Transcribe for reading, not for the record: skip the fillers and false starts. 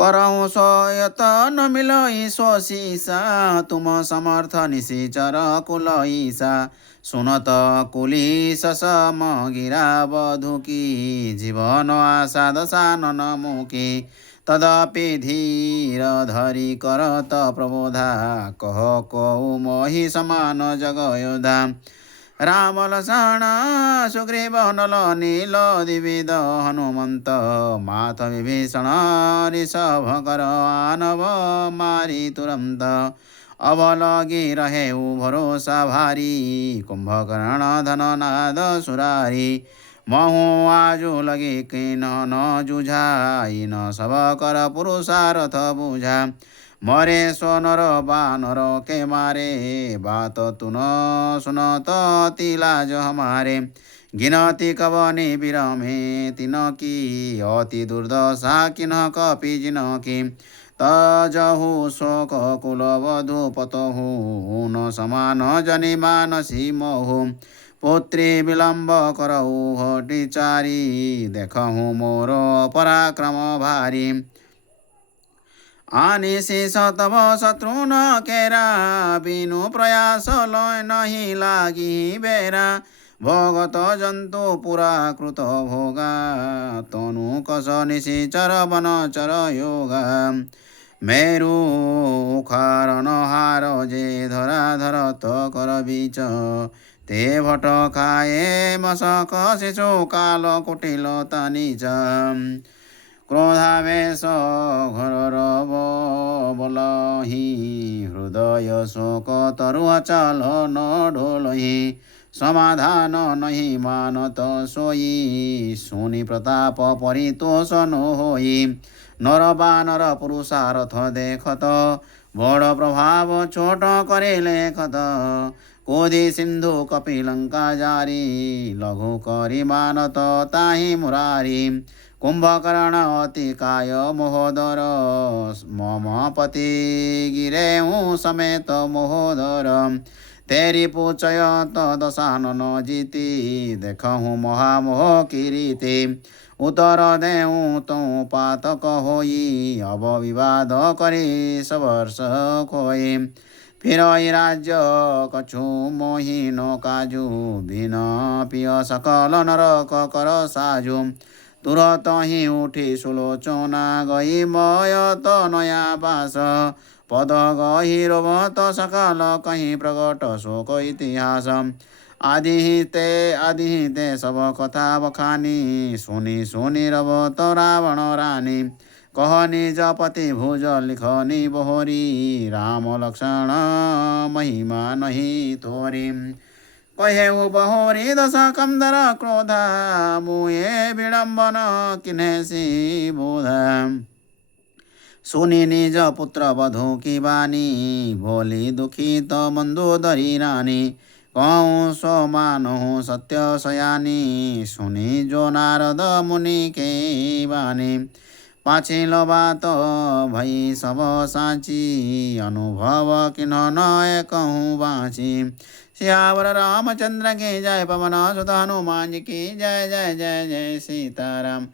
करौँ सयतन मिलई स्वशीसा तुम समर्थ निशिचर कुलईसा सुनत कुलिस सम गिरा बधुकी जीवन आशा दशानन मुकी तदपि धीर धरि करत प्रबोधा कह कौ मोहि समान जगयोधा राम लक्षण सुग्रीव नल नील द्विविध हनुमंत माथ विभीषण ऋषभ कर आनव मारी तुरंत अब लगी रहे भरोसा भारी कुंभकर्ण धन नाद सुरारी महु आजु लगी किन न जुझाई न सब कर पुरुषारथ बुझा मरे सोनर बानर के मारे बात तुन सुनत अति लाज हमारे गिनती कवनी विरमे तिन की अति दुर्दशा किन कपि जिन की तजहु शोक कुल वधु पतहु न समान जनि मानसी मोहु पुत्री विलम्ब करहु हटि चारी देखहु मोर पराक्रम भारी आनिशेष तब शत्रु न केरा बिनु प्रयास लय नहीं लागी बेरा भगत जन्तु पुरा कृत भोगा तनु कस निशिचर वन चर योगा मेरु खारन हार जे धरा धरत कर बीच ते भट खाए मसक शिशु काल कुटिल तानिच क्रोधावेश घोर बोलहि हृदय शोक तरुह चल न ढोलहि समाधान नहीं मानत सोई सुनि प्रताप परितोष न होई नर बानर पुरुषारथ देखत बड़ प्रभाव छोट करे लेखत कोधि सिंधु कपिलंका जारी लघु करी मानत ताहि मुरारी कुंभकर्ण अति काय महोदर मम पति गिरेहूँ समेत महोदर तेरी पूछय दशानन जीति देखहूँ महामोह किरीति उत्तर देऊँ तू पातक होई अब विवाद करी सवर्ष खोई फिर राज्य कछु मोहि न काजू बिन पिय सकल नरक कर साजू तुरत ही उठी सुलोचना गई मयत नया बास पद गहिरोवत सकल कहीं प्रकट शोक इतिहास आदिहिते सब कथा बखानी सुनी सुनी रवत रावण रानी कह निज पति भुज लिखनी बोहरी राम लक्षण महिमा नहीं थोरी कहे बहोरी दश कंदर क्रोधा मुए विडम्बन किन्हेसी बोधा सुनी निज पुत्र वधु की बानी भोली दुखित मंदोदरी रानी कहूँ सो मानहु सत्य सयानी सुनी जो नारद मुनि के बानी पाछिलो बात भई सब साची अनुभव किन न कहूँ बाँची सियावर रामचंद्र की जय पवन सुत हनुमान की जय जय जय जय सीताराम।